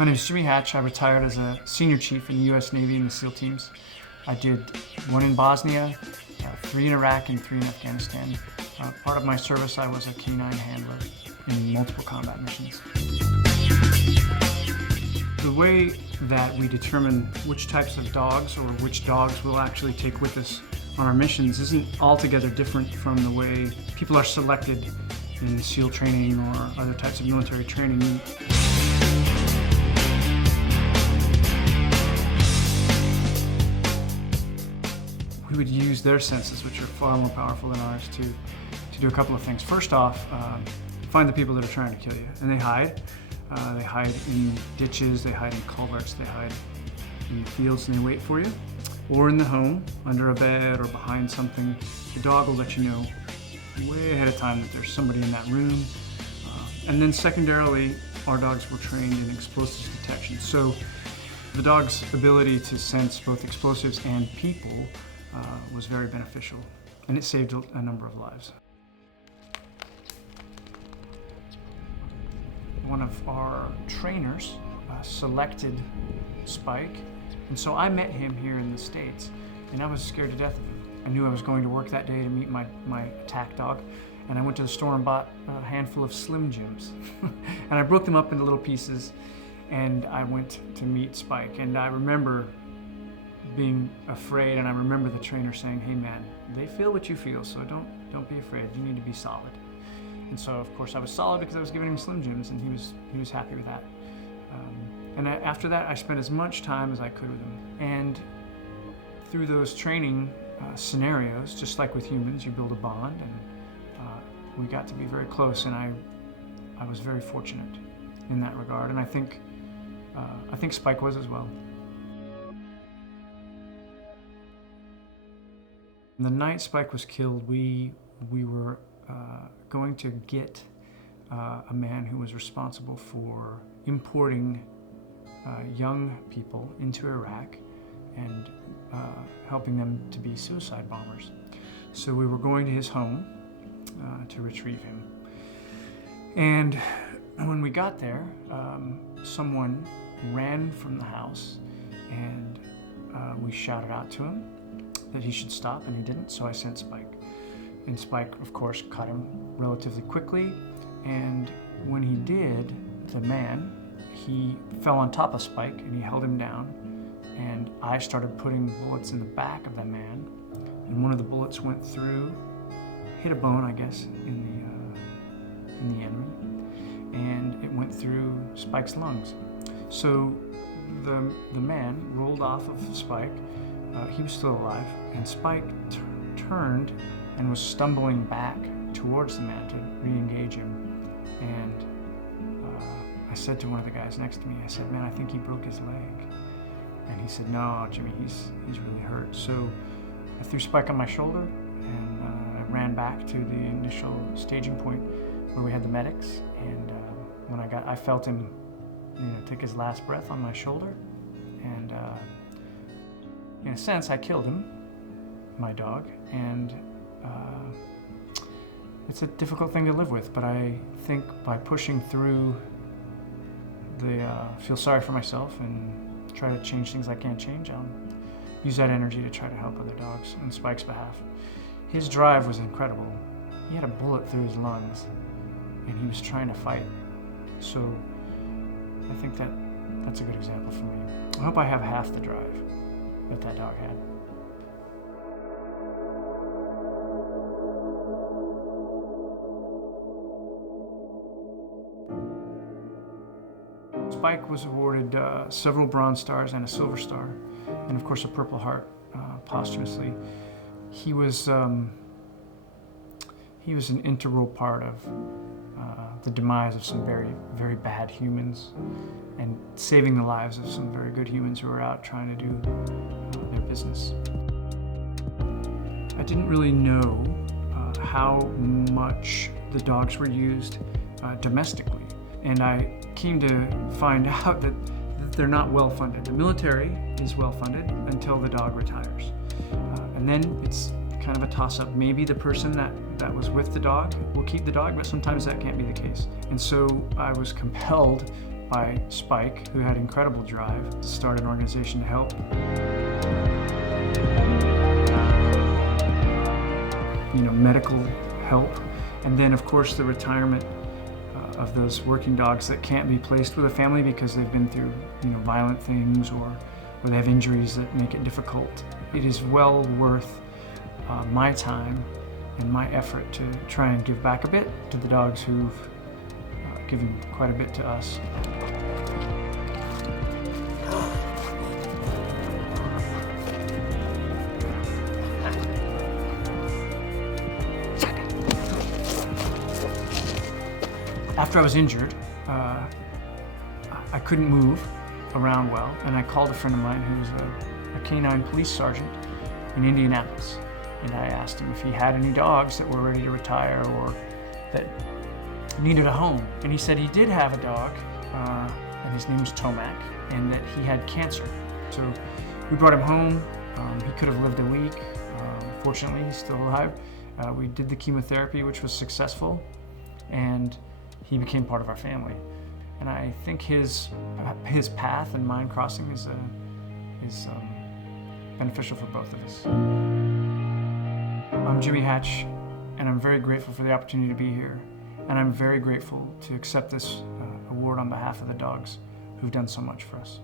My name is Jimmy Hatch. I retired as a senior chief in the U.S. Navy in the SEAL teams. I did 1 in Bosnia, 3 in Iraq, and 3 in Afghanistan. Part of my service, I was a canine handler in multiple combat missions. The way that we determine which types of dogs or which dogs we'll actually take with us on our missions isn't altogether different from the way people are selected in SEAL training or other types of military training. We would use their senses, which are far more powerful than ours, to do a couple of things. First off, find the people that are trying to kill you, and they hide. They hide in ditches, they hide in culverts, they hide in the fields, and they wait for you. Or in the home, under a bed or behind something. The dog will let you know way ahead of time that there's somebody in that room. And then secondarily, our dogs were trained in explosives detection. So the dog's ability to sense both explosives and people was very beneficial, and it saved a number of lives. One of our trainers selected Spike, and so I met him here in the States, and I was scared to death of him. I knew I was going to work that day to meet my attack dog, and I went to the store and bought a handful of Slim Jims. And I broke them up into little pieces, and I went to meet Spike. And I remember being afraid, and I remember the trainer saying, "Hey man, they feel what you feel, so don't be afraid. You need to be solid." And so of course I was solid because I was giving him Slim Jims, and he was happy with that. And after that, I spent as much time as I could with him. And through those training scenarios, just like with humans, you build a bond, and we got to be very close, and I was very fortunate in that regard, and I think Spike was as well. The night Spike was killed, we were going to get a man who was responsible for importing young people into Iraq and helping them to be suicide bombers. So we were going to his home to retrieve him. And when we got there, someone ran from the house, and we shouted out to him that he should stop, and he didn't, so I sent Spike. And Spike, of course, caught him relatively quickly, and when he did, the man, he fell on top of Spike, and he held him down, and I started putting bullets in the back of the man, and one of the bullets went through, hit a bone, I guess, in the enemy, and it went through Spike's lungs. So the man rolled off of Spike. He was still alive, and Spike turned and was stumbling back towards the man to re-engage him. And I said to one of the guys next to me, I said, "Man, I think he broke his leg." And he said, "No, Jimmy, he's really hurt." So I threw Spike on my shoulder, and I ran back to the initial staging point where we had the medics. And when I felt him, take his last breath on my shoulder, and in a sense, I killed him, my dog, and it's a difficult thing to live with, but I think by pushing through feel sorry for myself and try to change things I can't change, I'll use that energy to try to help other dogs on Spike's behalf. His drive was incredible. He had a bullet through his lungs, and he was trying to fight. So I think that's a good example for me. I hope I have half the drive that dog had. Spike was awarded several Bronze Stars and a Silver Star, and of course a Purple Heart posthumously. He was an integral part of the demise of some very, very bad humans, and saving the lives of some very good humans who were out trying to do their business. I didn't really know how much the dogs were used domestically, and I came to find out that they're not well funded. The military is well funded until the dog retires, and then it's kind of a toss-up. Maybe the person that was with the dog will keep the dog, but sometimes that can't be the case. And so I was compelled by Spike, who had incredible drive to start an organization to help. Medical help, and then of course the retirement of those working dogs that can't be placed with a family because they've been through violent things or they have injuries that make it difficult. It is well worth my time and my effort to try and give back a bit to the dogs who've given quite a bit to us. After I was injured, I couldn't move around well, and I called a friend of mine who was a canine police sergeant in Indianapolis, and I asked him if he had any dogs that were ready to retire or that needed a home. And he said he did have a dog, and his name was Tomac, and that he had cancer. So we brought him home. He could have lived a week. Fortunately, he's still alive. We did the chemotherapy, which was successful, and he became part of our family. And I think his path and mine crossing is beneficial for both of us. I'm Jimmy Hatch, and I'm very grateful for the opportunity to be here. And I'm very grateful to accept this award on behalf of the dogs who've done so much for us.